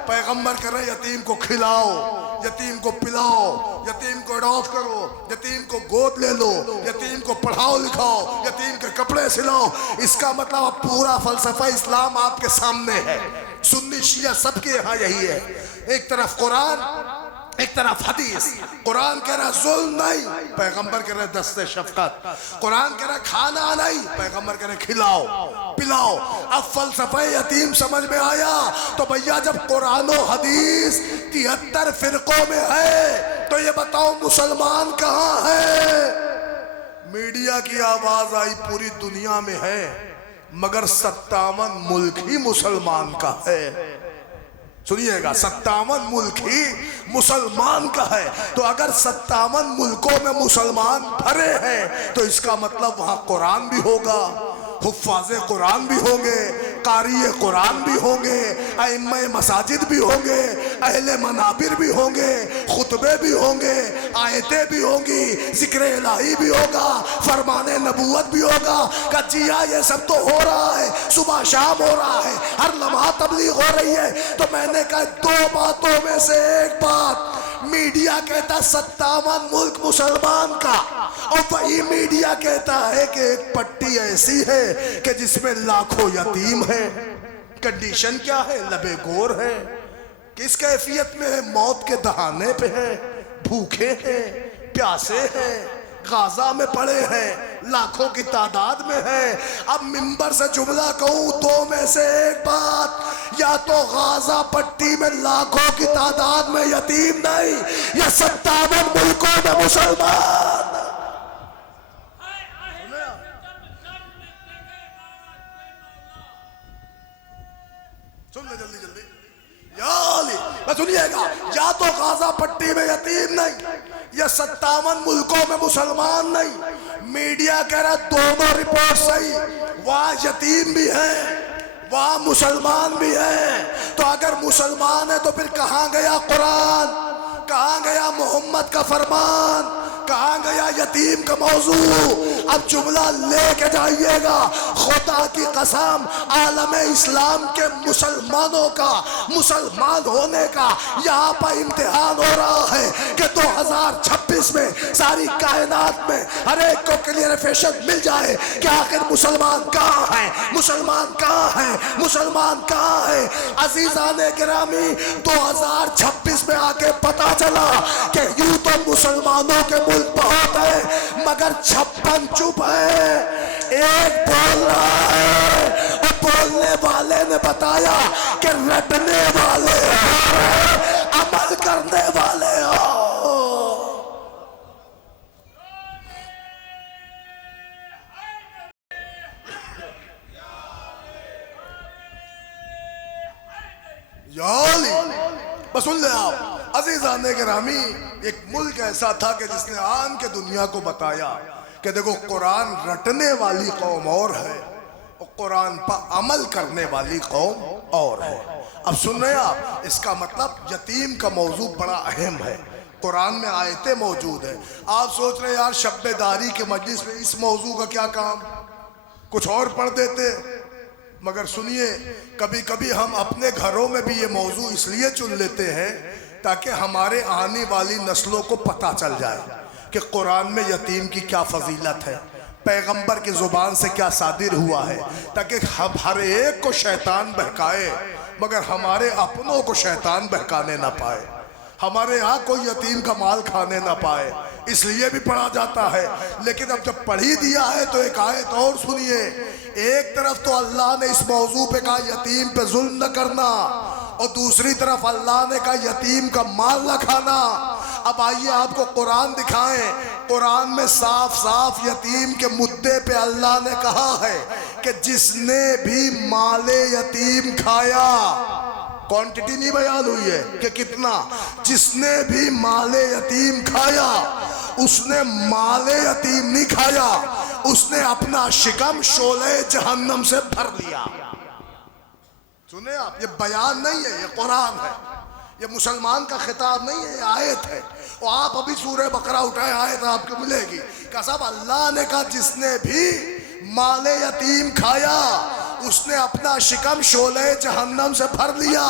پیغمبر کہہ رہا یتیم کو کھلاؤ، یتیم کو پلاؤ، یتیم کو اڈاپٹ کرو، یتیم کو گود لے لو، یتیم کو پڑھاؤ لکھاؤ، یتیم کے کپڑے سلاؤ۔ اس کا مطلب پورا فلسفہ اسلام آپ کے سامنے ہے۔ سنی شیعہ سب کے یہاں یہی ہے، ایک طرف قرآن ایک طرف حدیث۔ قرآن کہہ رہا ظلم نہیں، پیغمبر کہہ رہا دست شفقت۔ قرآن کہہ رہا کھانا نہیں، پیغمبر کہہ رہا کھلاؤ پلاؤ۔ اب فلسفہ یتیم سمجھ میں آیا تو بھیا جب قرآن و حدیث 73 فرقوں میں ہے تو یہ بتاؤ مسلمان کہاں ہے؟ میڈیا کی آواز آئی پوری دنیا میں ہے مگر 57 ملک ہی مسلمان کا ہے۔ سنیے گا 57 ملک ہی مسلمان کا ہے، تو اگر 57 ملکوں میں مسلمان بھرے ہیں تو اس کا مطلب وہاں قرآن بھی ہوگا، حفاظ قرآن بھی ہوں گے، قاری قرآن بھی ہوں گے، ائمہ مساجد بھی ہوں گے، اہل منابر بھی ہوں گے، خطبے بھی ہوں گے، آیتیں بھی ہوں گی، ذکر الہی بھی ہوگا، فرمان نبوت بھی ہوگا۔ کہ جی ہاں یہ سب تو ہو رہا ہے، صبح شام ہو رہا ہے، ہر لمحہ تبلیغ ہو رہی ہے۔ تو میں نے کہا 2 باتوں میں سے ایک بات، میڈیا کہتا 57 ملک مسلمان کا، اور وہی میڈیا کہتا ہے کہ ایک پٹی ایسی ہے کہ جس میں لاکھوں یتیم ہیں۔ کنڈیشن کیا ہے؟ لبے گور ہے، کس کیفیت میں ہے؟ موت کے دہانے پہ ہے، بھوکے ہیں، پیاسے ہیں، غازہ میں پڑے ہیں، لاکھوں کی تعداد میں ہیں۔ اب منبر سے جملہ کہوں 2 میں سے ایک بات، یا تو غازہ پٹی میں لاکھوں کی تعداد میں یتیم نہیں، یا 57 ملکوں میں مسلمان۔ سن لے جلدی جلدی یا علی میں سنیے گا، یا تو غازہ پٹی میں یتیم نہیں یا 57 ملکوں میں مسلمان نہیں۔ میڈیا کہہ رہا دونوں رپورٹ صحیح، وہاں یتیم بھی ہیں وہاں مسلمان بھی ہیں۔ تو اگر مسلمان ہے تو پھر کہاں گیا قرآن، کہاں گیا محمد کا فرمان، کہاں گیا یتیم کا موضوع؟ اب جملہ لے کے جائیے گا، خدا کی قسم عالم اسلام کے مسلمانوں کا مسلمان ہونے کا یہاں پر امتحان ہو رہا ہے کہ 2026 میں ساری کائنات میں ہر ایک کو کلیئرفیشن مل جائے کہ آخر مسلمان کہاں ہے، مسلمان کہاں ہے، مسلمان کہاں ہے۔ عزیزان گرامی 2026 میں آگے پتا چلا کہ یوں تو مسلمانوں کے ملک بہت ہے مگر 56 چپ ہے، ایک بول رہا ہے اور بولنے والے نے بتایا کہ رٹنے والے ہیں، عمل کرنے والے ہو۔ یا علی بس سن لیں آپ عزیزان گرامی، ایک ملک ایسا تھا کہ جس نے عام کے دنیا کو بتایا کہ دیکھو قرآن رٹنے والی قوم اور ہے اور قرآن پر عمل کرنے والی قوم اور ہے۔ اب سن رہے ہیں آپ، اس کا مطلب یتیم کا موضوع بڑا اہم ہے، قرآن میں آیتیں موجود ہیں۔ آپ سوچ رہے ہیں یار شب داری کے مجلس میں اس موضوع کا کیا کام، کچھ اور پڑھ دیتے، مگر سنیے کبھی کبھی ہم اپنے گھروں میں بھی یہ موضوع اس لیے چن لیتے ہیں تاکہ ہمارے آنے والی نسلوں کو پتہ چل جائے کہ قرآن میں یتیم کی کیا فضیلت ہے، پیغمبر کی زبان سے کیا صادر ہوا ہے، تاکہ ہم ہر ایک کو شیطان بہکائے مگر ہمارے اپنوں کو شیطان بہکانے نہ پائے، ہمارے ہاں کوئی یتیم کا مال کھانے نہ پائے، اس لیے بھی پڑھا جاتا ہے۔ لیکن اب جب پڑھی دیا ہے تو ایک آیت اور سنیے، ایک طرف تو اللہ نے اس موضوع پہ کہا یتیم پہ ظلم نہ کرنا اور دوسری طرف اللہ نے کہا یتیم کا مال نہ کھانا۔ اب آئیے آپ کو قرآن دکھائیں، قرآن میں صاف صاف یتیم کے مدعے پہ اللہ نے کہا ہے کہ جس نے بھی مال یتیم کھایا، کوانٹٹی نہیں بیان ہوئی ہے کہ کتنا، جس نے بھی مال یتیم کھایا اس نے مال یتیم نہیں کھایا، اس نے اپنا شکم شعلہ جہنم سے بھر لیا۔ سنیں آپ، یہ بیان نہیں ہے، یہ قرآن ہے، یہ مسلمان کا خطاب نہیں ہے، یہ آیت ہے۔ اور آپ ابھی سورہ بقرہ اٹھائے آیت آپ کو ملے گی کہ صاحب اللہ نے کہا جس نے بھی مال یتیم کھایا اس نے اپنا شکم شعلہ جہنم سے بھر لیا۔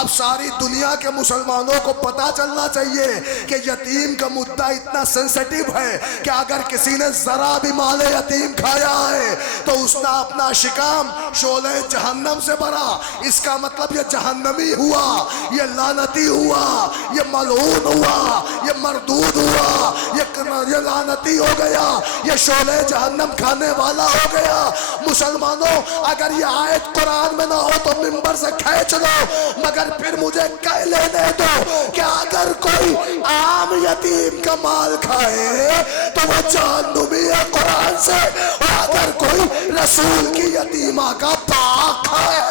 اب ساری دنیا کے مسلمانوں کو پتا چلنا چاہیے کہ یتیم کا مدعا اتنا سینسٹیو ہے کہ اگر کسی نے ذرا بھی مال یتیم کھایا ہے تو اس نے اپنا شکم شعلہ جہنم سے بھرا۔ اس کا مطلب یہ جہنمی ہوا، یہ لعنتی ہوا، یہ ملعون ہوا، یہ مردود ہوا، یہ لعنتی ہو گیا، یہ شعلہ جہنم کھانے والا ہو گیا۔ مسلمانوں اگر یہ آیت قرآن میں نہ ہو تو ممبر سے کھینچ لو، مگر پھر مجھے کہہ لینے دو کہ اگر کوئی عام یتیم کا مال کھائے تو وہ جہنمی ہے قرآن سے، اور اگر کوئی رسول کی یتیمہ کا پاک کھائے۔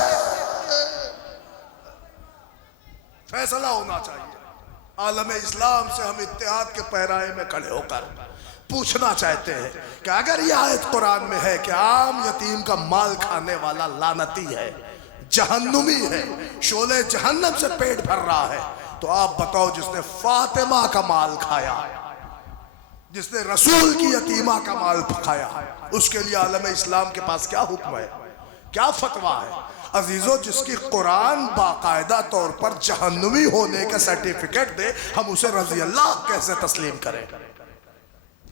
فیصلہ ہونا چاہیے۔ عالم اسلام سے ہم اتحاد کے پیرائے میں کھڑے ہو کر پوچھنا چاہتے ہیں کہ اگر یہ آیت قرآن میں ہے کہ عام یتیم کا مال کھانے والا لعنتی ہے، جہنمی ہے، شعلہ جہنم سے پیٹ بھر رہا ہے، تو آپ بتاؤ جس نے فاطمہ کا مال کھایا، جس نے رسول کی یتیمہ کا مال کھایا، اس کے لیے عالم اسلام کے پاس کیا حکم ہے، کیا فتویٰ ہے؟ عزیزو جس کی قرآن باقاعدہ طور پر جہنمی ہونے کا سرٹیفکیٹ دے، ہم اسے رضی اللہ کیسے تسلیم کریں؟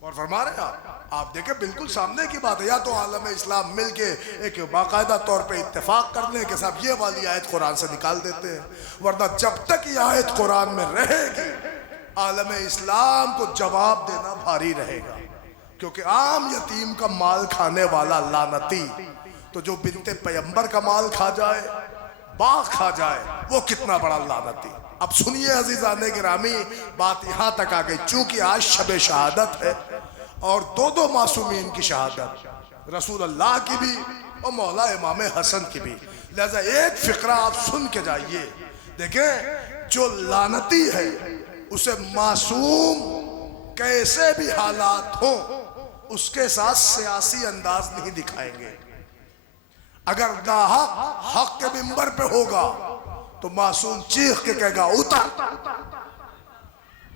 اور فرما رہے ہیں آپ دیکھیں بالکل سامنے کی بات ہے، یا تو عالم اسلام مل کے ایک باقاعدہ طور پہ اتفاق کر لیں کہ صاحب یہ والی آیت قرآن سے نکال دیتے ہیں، ورنہ جب تک یہ آیت قرآن میں رہے گی عالم اسلام کو جواب دینا بھاری رہے گا، کیونکہ عام یتیم کا مال کھانے والا لعنتی تو جو بنت پیغمبر کا مال کھا جائے، باغ کھا جائے، وہ کتنا بڑا لعنتی۔ اب سنیے عزیزان گرامی، بات یہاں تک آ گئی، چونکہ آج شب شہادت ہے اور دو معصومین کی شہادت، رسول اللہ کی بھی اور مولا امام حسن کی بھی، لہذا ایک فقرہ آپ سن کے جائیے. دیکھیں جو لعنتی ہے اسے معصوم کیسے بھی حالات ہوں اس کے ساتھ سیاسی انداز نہیں دکھائیں گے. اگر ناحق حق کے منبر پہ ہوگا تو معصوم چیخ کے کہے گا اتر.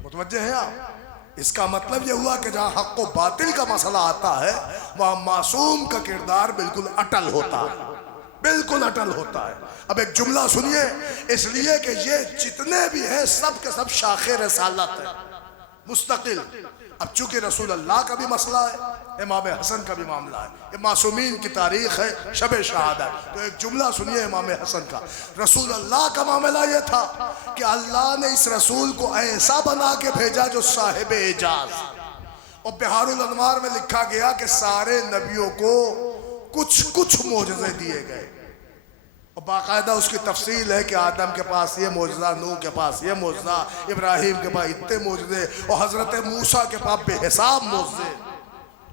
متوجہ ہیں آپ؟ اس کا مطلب یہ ہوا کہ جہاں حق و باطل کا مسئلہ آتا ہے وہاں معصوم کا کردار بالکل اٹل ہوتا ہے، بالکل اٹل ہوتا ہے. اب ایک جملہ سنیے، اس لیے کہ یہ جتنے بھی ہیں سب کے سب شاخ رسالت ہیں مستقل. اب چونکہ رسول اللہ کا بھی مسئلہ ہے، امام حسن کا بھی معاملہ ہے، یہ معصومین کی تاریخ ہے، شب شہادت. تو ایک جملہ سنیے امام حسن کا. رسول اللہ کا معاملہ یہ تھا کہ اللہ نے اس رسول کو ایسا بنا کے بھیجا جو صاحب اعجاز. اور بہار الانوار میں لکھا گیا کہ سارے نبیوں کو کچھ معجزے دیے گئے، اور باقاعدہ اس کی تفصیل ہے کہ آدم کے پاس یہ معجزہ، نوح کے پاس یہ معجزہ، ابراہیم کے پاس اتنے معجزے، اور حضرت موسیٰ کے پاس بے حساب معجزے.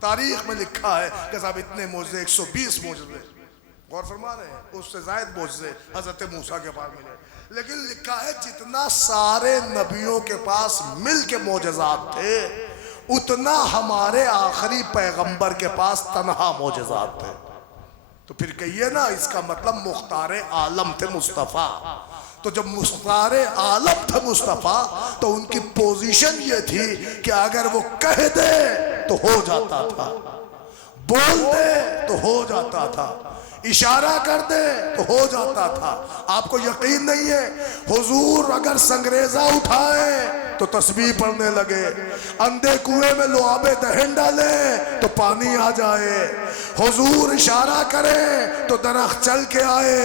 تاریخ میں لکھا ہے کہ صاحب اتنے معجزے، 120 معجزے. غور فرما رہے ہیں؟ اس سے زائد معجزے حضرت موسیٰ کے پاس ملے. لیکن لکھا ہے جتنا سارے نبیوں کے پاس مل کے معجزات تھے اتنا ہمارے آخری پیغمبر کے پاس تنہا معجزات تھے. تو پھر کہیے نا اس کا مطلب مختار عالم تھے مصطفیٰ. تو جب مختار عالم تھے مصطفیٰ تو ان کی پوزیشن یہ تھی کہ اگر وہ کہہ دے تو ہو جاتا تھا، بول دے تو ہو جاتا تھا، اشارہ کر دے تو ہو جاتا تھا. آپ کو یقین نہیں ہے حضور اگر سنگریزہ اٹھائے تو تسبیح پڑھنے لگے، اندھے کنویں میں لعاب دہن ڈالے تو پانی آ جائے، حضور اشارہ کرے تو درخت چل کے آئے.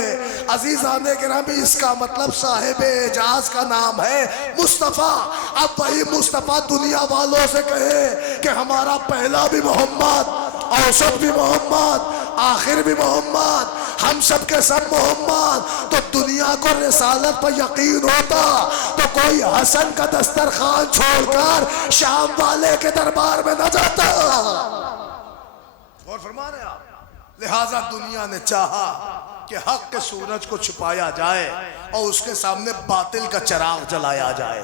عزیزان گرامی اس کا مطلب صاحب اعجاز کا نام ہے مصطفیٰ. اب وہی مصطفیٰ دنیا والوں سے کہے کہ ہمارا پہلا بھی محمد، اوسط بھی محمد، آخر بھی محمد، ہم سب کے سب محمد، تو دنیا کو رسالت پر یقین ہوتا تو کوئی حسن کا دسترخوان چھوڑ کر شام والے کے دربار میں نہ جاتا. اور فرما رہے آپ؟ لہٰذا دنیا نے چاہا کہ حق کے سورج کو چھپایا جائے اور اس کے سامنے باطل کا چراغ جلایا جائے.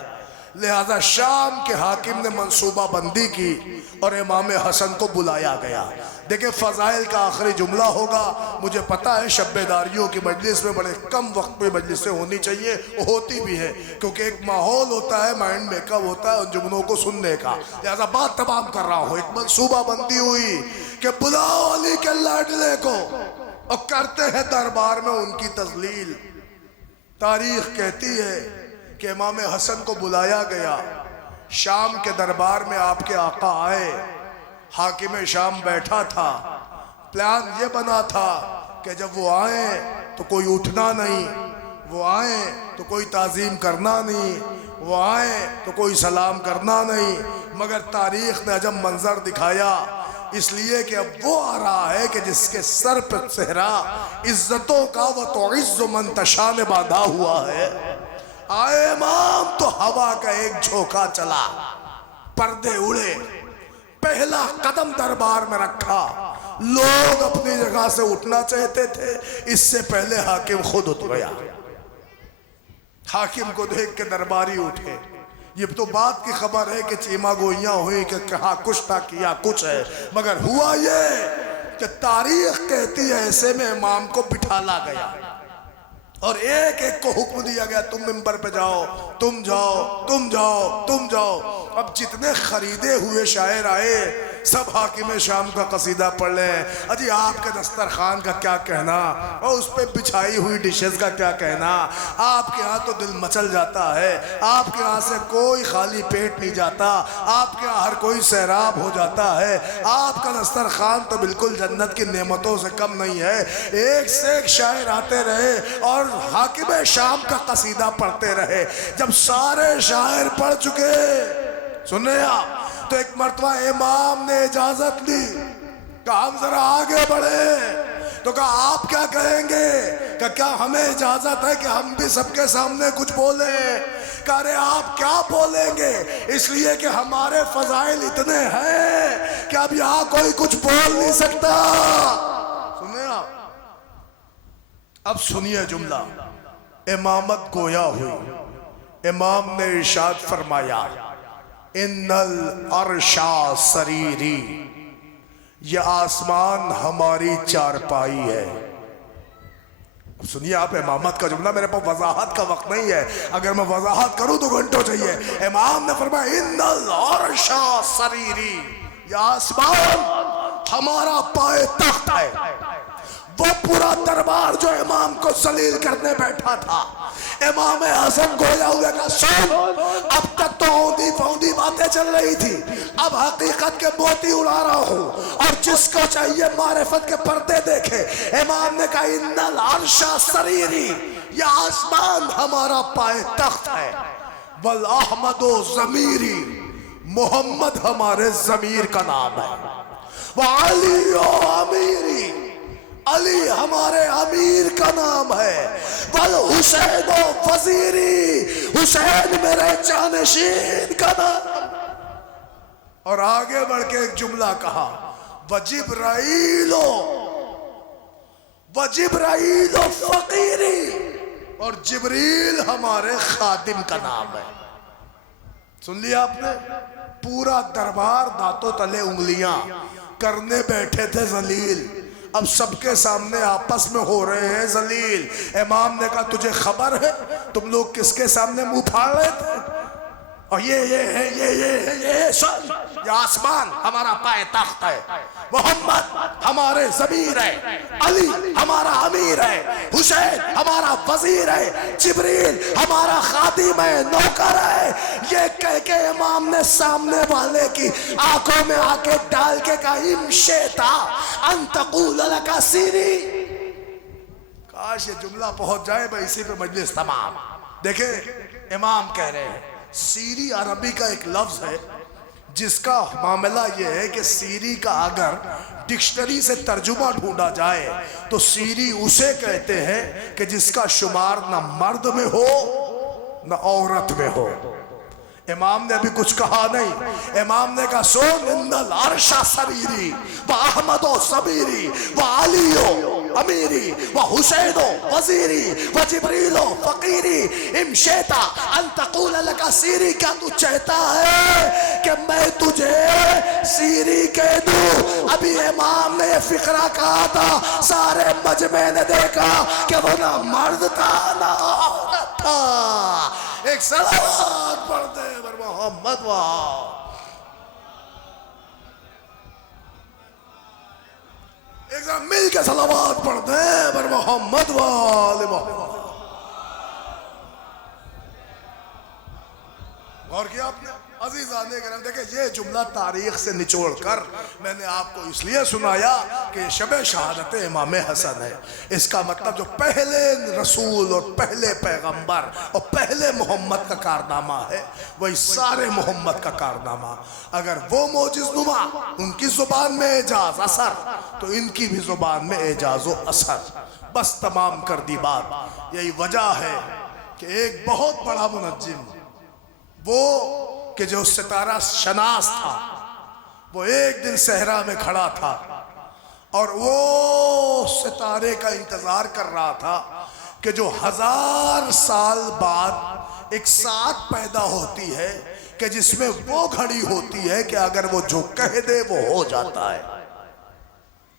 لہذا شام کے حاکم نے منصوبہ بندی کی اور امام حسن کو بلایا گیا. دیکھیں فضائل کا آخری جملہ ہوگا. مجھے پتا ہے شب بیداریوں کی مجلس میں بڑے کم وقت میں مجلسیں ہونی چاہیے، ہوتی بھی ہے کیونکہ ایک ماحول ہوتا ہے، مائنڈ میک اپ ہوتا ہے ان جملوں کو سننے کا. لہذا بات تمام کر رہا ہوں. ایک منصوبہ بندی ہوئی کہ بلاؤ علی کے لاڈلے کو اور کرتے ہیں دربار میں ان کی تذلیل. تاریخ کہتی ہے کہ امام حسن کو بلایا گیا، شام کے دربار میں آپ کے آقا آئے، حاکم شام بیٹھا تھا. پلان یہ بنا تھا کہ جب وہ آئیں تو کوئی اٹھنا نہیں، وہ آئیں تو کوئی تعظیم کرنا نہیں، وہ آئیں تو کوئی سلام کرنا نہیں. مگر تاریخ نے عجب منظر دکھایا، اس لیے کہ اب وہ آ رہا ہے کہ جس کے سر پر صحرا عزتوں کا وتعز من تشاء نے باندھا ہوا ہے. آئے امام تو ہوا کا ایک جھونکا چلا، پردے اڑے، پہلا قدم دربار میں رکھا. لوگ اپنی جگہ سے اٹھنا چاہتے تھے، اس سے پہلے حاکم خود اٹھ گیا. حاکم کو دیکھ کے درباری اٹھے. یہ تو بات کی خبر ہے کہ چیما گوئیاں ہوئی کہ کہاں کچھ تھا کیا کچھ ہے، مگر ہوا یہ کہ تاریخ کہتی ہے ایسے میں امام کو بٹھالا گیا اور ایک ایک کو حکم دیا گیا تم منبر پہ جاؤ، تم جاؤ، تم جاؤ، تم جاؤ. اب جتنے خریدے ہوئے شاعر آئے سب حاکم شام کا قصیدہ پڑھ لیں. اجی آپ کے دسترخوان کا کیا کہنا اور اس پہ بچھائی ہوئی ڈشز کا کیا کہنا. آپ کے ہاں تو دل مچل جاتا ہے، آپ کے ہاں سے کوئی خالی پیٹ نہیں جاتا، آپ کے ہاں ہر کوئی سیراب ہو جاتا ہے. آپ کا دسترخوان تو بالکل جنت کی نعمتوں سے کم نہیں ہے. ایک سے ایک شاعر آتے رہے اور حاکم شام کا قصیدہ پڑھتے رہے. جب سارے شاعر پڑھ چکے سنیں آپ تو ایک مرتبہ امام نے اجازت لی کہ ہم ذرا آگے بڑھیں. تو کہا آپ کیا کہیں گے؟ کہ کیا ہمیں اجازت ہے کہ ہم بھی سب کے سامنے کچھ بولیں؟ کہ ارے آپ کیا بولیں گے، اس لیے کہ ہمارے فضائل اتنے ہیں کہ اب یہاں کوئی کچھ بول نہیں سکتا. سنیں آپ اب سنیے جملہ، امامت گویا ہوئی، امام نے ارشاد فرمایا ان العرش سریری، یہ آسمان ہماری چارپائی ہے۔ اب سنیے آپ امامت کا جملہ، میرے پاس وضاحت کا وقت نہیں ہے، اگر میں وضاحت کروں تو گھنٹوں چاہیے۔ امام نے فرمایا ان العرش سریری، یہ آسمان ہمارا پائے تخت ہے۔ وہ پورا دربار جو امام کو ذلیل کرنے بیٹھا تھا، امام حسن گویا ہوئے کا سن، اب تک تو اوندی فوندی باتیں چل رہی تھی، اب حقیقت کے موتی اڑا رہا ہوں، اور جس کو چاہیے معرفت کے پردے دیکھے۔ امام نے کہا ان العرش سریری، یہ آسمان ہمارا پائے تخت ہے، والاحمد ضمیری، محمد ہمارے ضمیر کا نام ہے، وعلی امیری، علی ہمارے امیر کا نام ہے، والحسین وزیری، حسین میرے جانشین کا نام ہے۔ اور آگے بڑھ کے ایک جملہ کہا وجبرائیل فقیری، اور جبریل ہمارے خادم کا نام ہے۔ سن لیا آپ نے؟ پورا دربار دانتوں تلے انگلیاں کرنے بیٹھے تھے ذلیل، اب سب کے سامنے آپس میں ہو رہے ہیں ذلیل۔ امام نے کہا تجھے خبر ہے تم لوگ کس کے سامنے منہ پھاڑ رہے تھے؟ اور یہ سن، یہ آسمان ہمارا پائے تخت ہے، محمد ہمارے ضمیر ہے، علی ہمارا امیر ہے، حسین ہمارا وزیر ہے، جبریل ہمارا خادم ہے، نوکر ہے۔ یہ کہہ کے امام نے سامنے والے کی آنکھوں میں آ کے ڈال کے کہا امشیتا ان تقول لک سیری۔ کاش یہ جملہ پہنچ جائے بھائی، اسی پہ مجلس تمام۔ دیکھیں امام کہہ رہے ہیں سیری عربی کا ایک لفظ ہے جس کا معاملہ یہ ہے کہ سیری کا اگر ڈکشنری سے ترجمہ ڈھونڈا جائے تو سیری اسے کہتے ہیں کہ جس کا شمار نہ مرد میں ہو نہ عورت میں ہو۔ امام نے ابھی کچھ کہا نہیں، امام نے کہا سن ان العرش سریری واحمد ضمیری وعلی امیری وحسین وزیری وجبریل فقیری امشیتا ان تقول لک سیری۔ کیا تو چاہتا ہے کہ میں تجھے سیری کہہ دوں؟ ابھی امام نے یہ فقرہ کہا تھا، سارے مجمع نے دیکھا کہ وہ نہ مرد تھا نہ عورت تھا۔ ایک صلوات پڑھ دے بر محمد وآل، ایک ذرا مل کے صلوات پڑھ دے بر محمد وآل محمد۔ غور کیا آپ نے عزیزان کرام؟ دیکھیں یہ جملہ تاریخ سے نچوڑ کر میں نے آپ کو اس لیے سنایا کہ شب شہادت امام حسن ہے۔ اس کا مطلب جو پہلے رسول اور پہلے پیغمبر اور پہلے محمد کا کارنامہ ہے وہی سارے محمد کا کارنامہ۔ اگر وہ معجز نما ان کی زبان میں اعجاز اثر تو ان کی بھی زبان میں اعجاز و اثر۔ بس تمام کر دی بات۔ یہی وجہ ہے کہ ایک بہت بڑا منجم، وہ کہ جو ستارہ شناس تھا، وہ ایک دن صحرا میں کھڑا تھا اور وہ ستارے کا انتظار کر رہا تھا کہ جو 1000 سال بعد ایک ساعت پیدا ہوتی ہے کہ جس میں وہ گھڑی ہوتی ہے کہ اگر وہ جو کہہ دے وہ ہو جاتا ہے۔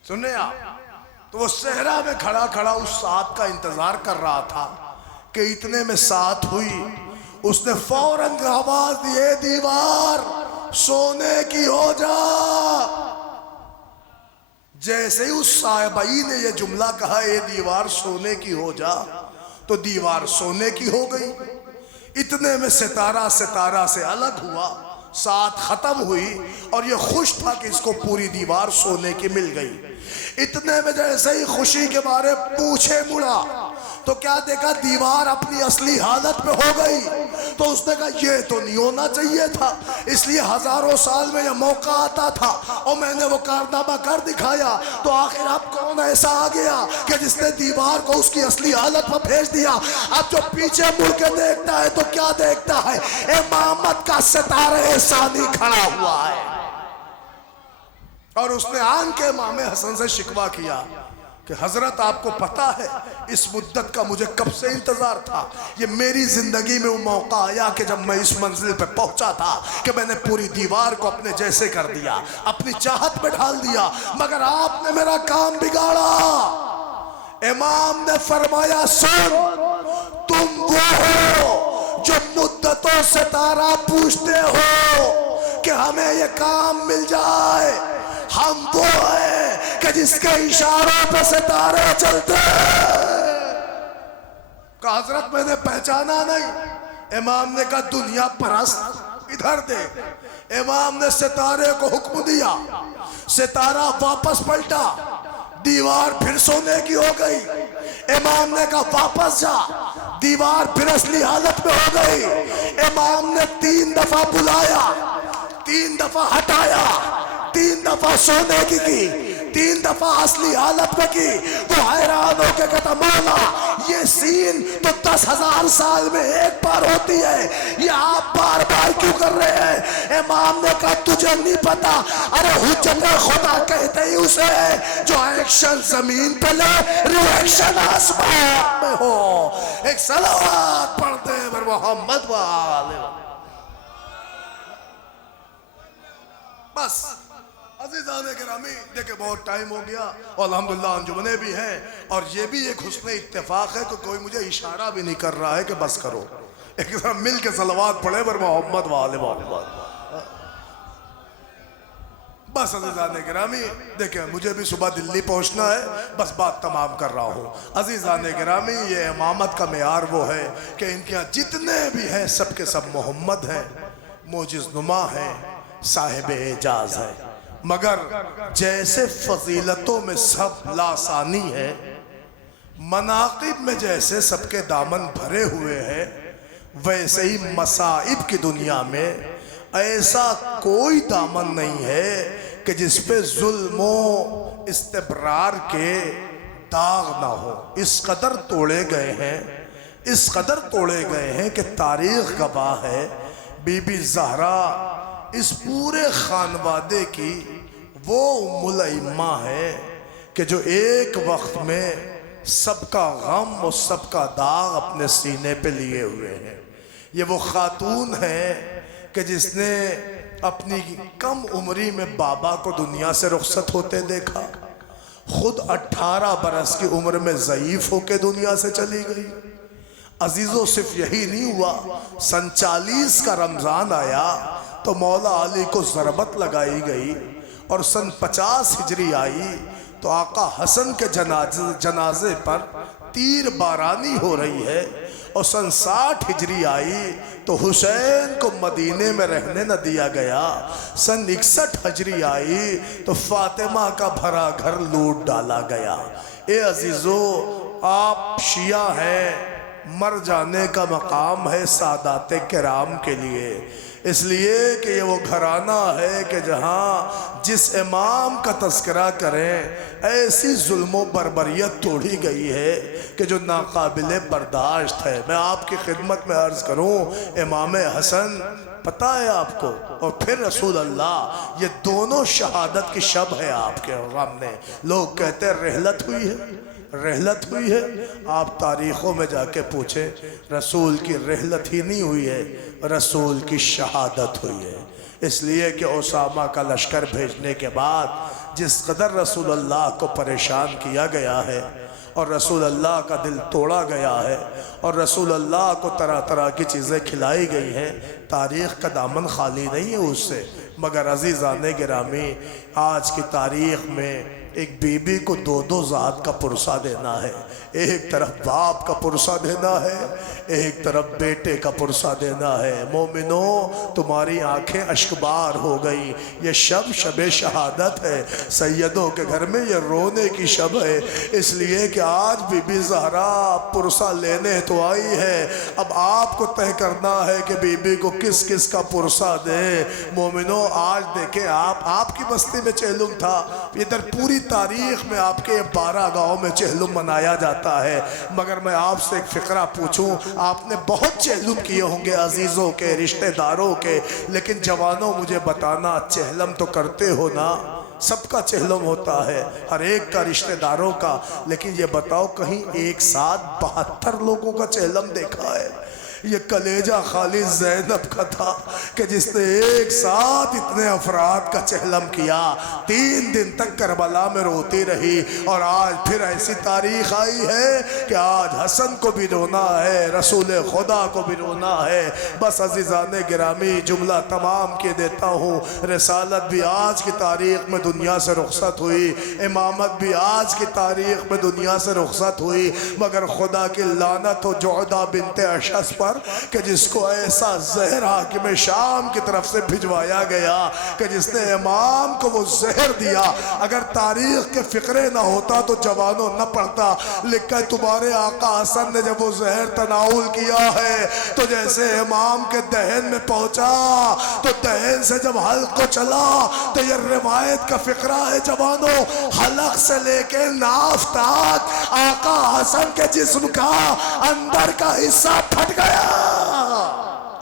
سنیں آپ؟ تو وہ صحرا میں کھڑا کھڑا اس ساعت کا انتظار کر رہا تھا کہ اتنے میں ساعت ہوئی، اس نے فوراً آواز دی اے دیوار سونے کی ہو جا۔ جیسے ہی اس صاحبائی نے یہ جملہ کہا اے دیوار سونے کی ہو جا تو دیوار سونے کی ہو گئی۔ اتنے میں ستارہ سے الگ ہوا، ساتھ ختم ہوئی اور یہ خوش تھا کہ اس کو پوری دیوار سونے کی مل گئی۔ اتنے میں جیسے ہی خوشی کے بارے پوچھے مڑا تو کیا دیکھا دیوار اپنی اصلی حالت پہ ہو گئی۔ تو اس نے کہا یہ تو نہیں ہونا چاہیے تھا، اس لیے 1000 سال میں یہ موقع آتا تھا اور میں نے وہ کارنامہ کر دکھایا۔ تو آخر اب کون ایسا آ گیا کہ جس نے دیوار کو اس کی اصلی حالت پر بھیج دیا؟ اب جو پیچھے مڑ کے دیکھتا ہے تو کیا دیکھتا ہے؟ امامت کا ستارہ ثانی کھڑا ہوا ہے۔ اور اس نے آن کے امام حسن سے شکوہ کیا کہ حضرت آپ کو پتا ہے اس مدت کا مجھے کب سے انتظار تھا، یہ میری زندگی میں وہ موقع آیا کہ جب میں اس منزل پہ پہنچا تھا کہ میں نے پوری دیوار کو اپنے جیسے کر دیا، اپنی چاہت پہ ڈھال دیا، مگر آپ نے میرا کام بگاڑا۔ امام نے فرمایا سن، تم وہ ہو جو مدتوں سے تارا پوچھتے ہو کہ ہمیں یہ کام مل جائے، ہم وہ ہیں کہ جس کے اشاروں پہ ستارے چلتے ہیں۔ کہا حضرت میں نے پہچانا نہیں۔ امام نے کہا دنیا پرست ادھر دیکھ۔ امام نے ستارے کو حکم دیا، ستارہ واپس پلٹا، دیوار پھر سونے کی ہو گئی۔ امام نے کہا واپس جا، دیوار پھر اصلی حالت میں ہو گئی۔ امام نے 3 دفعہ بلایا، 3 دفعہ ہٹایا، 3 دفعہ سونے کی 3 دفعہ اصلی حالت میں کی۔ وہ حیران ہو کے کہتا مولا یہ سین تو 10,000 سال میں ایک بار ہوتی ہے، یہ آپ بار بار کیوں کر رہے ہیں؟ امام نے کہا تجھے نہیں پتا، ارے حجت خدا کہتے ہی اسے ہے جو ایکشن زمین پہ لے ریئیکشن آسمان میں ہو۔ ایک صلوات پڑھتے ہیں پر محمد والے۔ بس عزیزان گرامی دیکھیں بہت ٹائم ہو گیا اور الحمدللہ انجمنیں بھی ہیں، اور یہ بھی ایک حسن اتفاق ہے کہ کوئی مجھے اشارہ بھی نہیں کر رہا ہے کہ بس کرو۔ ایک ذرا مل کے صلوات پڑھے پر محمد والے محمد۔ بس عزیزان گرامی دیکھیں مجھے بھی صبح دلی پہنچنا ہے، بس بات تمام کر رہا ہوں۔ عزیزان گرامی یہ امامت کا معیار وہ ہے کہ ان کے جتنے بھی ہیں سب کے سب محمد ہیں، معجز نما ہیں، صاحب اعجاز ہیں، مگر جیسے فضیلتوں میں سب لاسانی ہے، مناقب میں جیسے سب کے دامن بھرے ہوئے ہیں، ویسے ہی مصائب کی دنیا میں ایسا کوئی دامن نہیں ہے کہ جس پہ ظلم و استبرار کے داغ نہ ہو۔ اس قدر توڑے گئے ہیں، اس قدر توڑے گئے ہیں کہ تاریخ گواہ ہے بی بی زہرا اس پورے خانوادے کی وہ ام الائمہ ہے کہ جو ایک وقت میں سب کا غم اور سب کا داغ اپنے سینے پہ لیے ہوئے ہیں۔ یہ وہ خاتون ہے کہ جس نے اپنی کم عمری میں بابا کو دنیا سے رخصت ہوتے دیکھا، خود 18 برس کی عمر میں ضعیف ہو کے دنیا سے چلی گئی۔ عزیزوں صرف یہی نہیں ہوا، سن 40 کا رمضان آیا تو مولا علی کو ضربت لگائی گئی، اور سن 50 ہجری آئی تو آقا حسن کے جنازے پر تیر بارانی ہو رہی ہے، اور سن 60 ہجری آئی تو حسین کو مدینے میں رہنے نہ دیا گیا، سن 61 ہجری آئی تو فاطمہ کا بھرا گھر لوٹ ڈالا گیا۔ اے عزیزو آپ شیعہ ہیں، مر جانے کا مقام ہے سادات کرام کے لیے، اس لیے کہ یہ وہ گھرانہ ہے کہ جہاں جس امام کا تذکرہ کریں ایسی ظلم و بربریت توڑی گئی ہے کہ جو ناقابل برداشت ہے۔ میں آپ کی خدمت میں عرض کروں امام حسن پتہ ہے آپ کو، اور پھر رسول اللہ، یہ دونوں شہادت کی شب ہے آپ کے سامنے۔ لوگ کہتے ہیں رحلت ہوئی ہے، رحلت ہوئی ہے، آپ تاریخوں میں جا کے پوچھیں رسول کی رحلت ہی نہیں ہوئی ہے، رسول کی شہادت ہوئی ہے۔ اس لیے کہ اسامہ کا لشکر بھیجنے کے بعد جس قدر رسول اللہ کو پریشان کیا گیا ہے، اور رسول اللہ کا دل توڑا گیا ہے، اور رسول اللہ کو طرح طرح کی چیزیں کھلائی گئی ہیں، تاریخ کا دامن خالی نہیں ہے اس سے۔ مگر عزیزان گرامی آج کی تاریخ میں ایک بی بی کو 2 ذات کا پرسہ دینا ہے، ایک طرف باپ کا پرسہ دینا ہے، ایک طرف بیٹے کا پرسہ دینا ہے۔ مومنوں تمہاری آنکھیں اشکبار ہو گئی، یہ شب شب شہادت ہے، سیدوں کے گھر میں یہ رونے کی شب ہے، اس لیے کہ آج بی بی زہرا پرسہ لینے تو آئی ہے، اب آپ کو طے کرنا ہے کہ بی بی کو کس کس کا پرسہ دے۔ مومنوں آج دیکھیں آپ کی بستی میں چہلم تھا، ادھر پوری تاریخ میں آپ کے 12 گاؤں میں چہلم منایا جاتا ہے، مگر میں آپ سے ایک فقرہ پوچھوں، آپ نے بہت چہلم کیے ہوں گے عزیزوں کے، رشتہ داروں کے، لیکن جوانوں مجھے بتانا چہلم تو کرتے ہو نا؟ سب کا چہلم ہوتا ہے، ہر ایک کا رشتہ داروں کا، لیکن یہ بتاؤ کہیں ایک ساتھ 72 لوگوں کا چہلم دیکھا ہے؟ یہ کلیجہ خالی زینب کا تھا کہ جس نے ایک ساتھ اتنے افراد کا چہلم کیا، 3 دن تک کربلا میں روتی رہی، اور آج پھر ایسی تاریخ آئی ہے کہ آج حسن کو بھی رونا ہے، رسول خدا کو بھی رونا ہے۔ بس عزیزان گرامی جملہ تمام کے دیتا ہوں، رسالت بھی آج کی تاریخ میں دنیا سے رخصت ہوئی، امامت بھی آج کی تاریخ میں دنیا سے رخصت ہوئی، مگر خدا کی لعنت ہو جعدہ بنت اشعث پر کہ جس کو ایسا زہر حاکم شام کی طرف سے بھجوایا گیا کہ جس نے امام کو وہ زہر دیا۔ اگر تاریخ کے فقرے نہ ہوتا تو جوانوں نہ پڑھتا، لکھا ہے تمہارے آقا حسن نے جب وہ زہر تناول کیا ہے تو جیسے امام کے دہن میں پہنچا تو دہن سے جب حلق کو چلا تو یہ روایت کا فقرہ ہے جوانوں، حلق سے لے کے ناف تک آقا حسن کے جسم کا اندر کا حصہ پھٹ گیا۔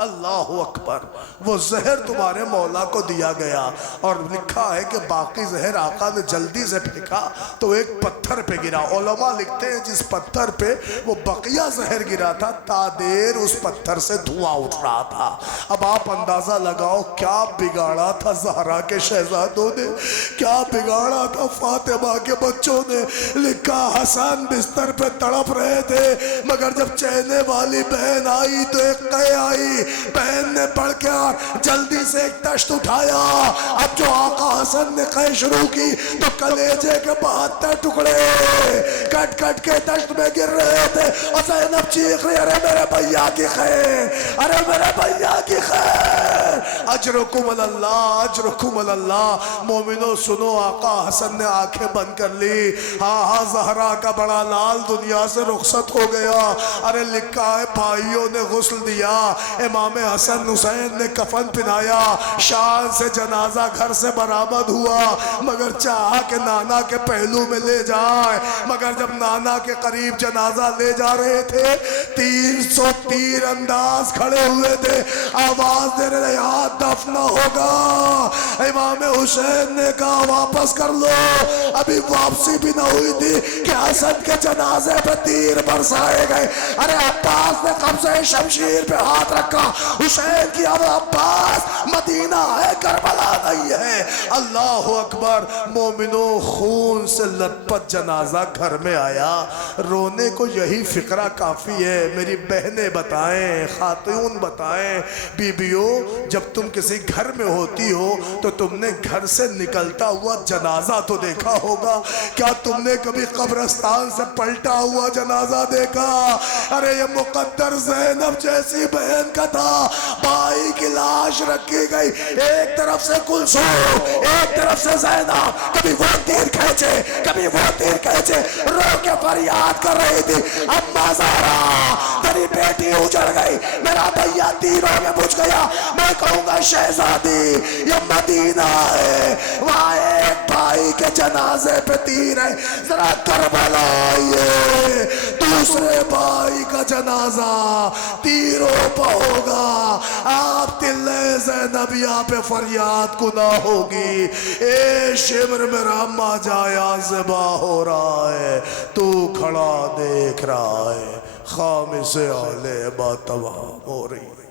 اللہ اکبر، وہ زہر تمہارے مولا کو دیا گیا، اور لکھا ہے کہ باقی زہر آقا نے جلدی سے پھینکا تو ایک پتھر پہ گرا۔ علماء لکھتے ہیں جس پتھر پہ وہ بقیہ زہر گرا تھا تا دیر اس پتھر سے دھواں اٹھ رہا تھا۔ اب آپ اندازہ لگاؤ کیا بگاڑا تھا زہرا کے شہزادوں نے، کیا بگاڑا تھا فاطمہ کے بچوں نے۔ لکھا حسن بستر پہ تڑپ رہے تھے، مگر جب چہنے والی بہن آئی تو ایک قے آئی، بہن نے پڑھ کے جلدی سے ایک تشت اٹھایا۔ اب جو آقا حسن نے قے شروع کی تو کلیجے کے 72 ٹکڑے کٹ کٹ کے تشت میں گر رہے تھے، اور زینب چیخ رہی ارے میرے بھیا کی خیر، ارے میرے بھیا کی خیر، اجرکم اللہ اجرکم اللہ۔ مومنوں سنو، آقا حسن نے آنکھیں بند کر لی، ہاں زہرا کا بڑا لال دنیا سے رخصت ہو گیا۔ ارے لکھا ہے بھائیوں نے غسل دیا، امام حسن حسین نے کفن پہنایا، شان سے جنازہ گھر سے برآمد ہوا، مگر چاہا کہ نانا کے پہلو میں لے جائے، مگر جب نانا کے قریب جنازہ لے جا رہے تھے 300 تیر انداز کھڑے ہوئے تھے، آواز دے رہے یہاں دفن ہوگا۔ امام حسین نے کہا واپس کر لو، ابھی واپسی بھی نہ ہوئی تھی کہ حسن کے جنازے پہ تیر برسائے گئے۔ ارے عباس نے قبضہ شمشیر پہ ہاتھ رکھا، حسین کی اب عباس مدینہ ہے کربلا نہیں ہے۔ اللہ اکبر، مومنوں خون سے لت پت جنازہ گھر میں آیا، رونے کو یہی فقرہ کافی ہے۔ میری بہنیں بتائیں، خاتون بتائیں، بیبیوں جب تم کسی گھر میں ہوتی ہو تو تم نے گھر سے نکلتا ہوا جنازہ تو دیکھا ہوگا، کیا تم نے کبھی قبرستان سے پلٹا ہوا جنازہ دیکھا؟ ارے یہ مقدر زینب جیسی بہن کا تھا، بھائی کی لاش رکھی گئی، ایک طرف سے کلثوم ایک طرف سے زینب، کبھی وہ تیر کھینچے کبھی وہ تیر کھینچے، رو کے فریاد کر رہی تھی اما زہرا تیری بیٹی اجڑ گئی، میرا بھیا تیروں میں بجھ گیا، میں کہوں گا شہزادی یہ مدینہ ہے، وہاں ایک بھائی کے جنازے پہ تیر ہے، ذرا کربلا آئیے، دوسرے بھائی کا جنازہ تیروں پہ ہوگا، آپ تلے زینبیہ پہ فریاد گناہ ہوگی، اے شمر میرا اما جایا ذبح ہو رہا ہے، تو کھڑا دیکھ رہا ہے، خامس علیہ بات تمام ہو رہی ہے۔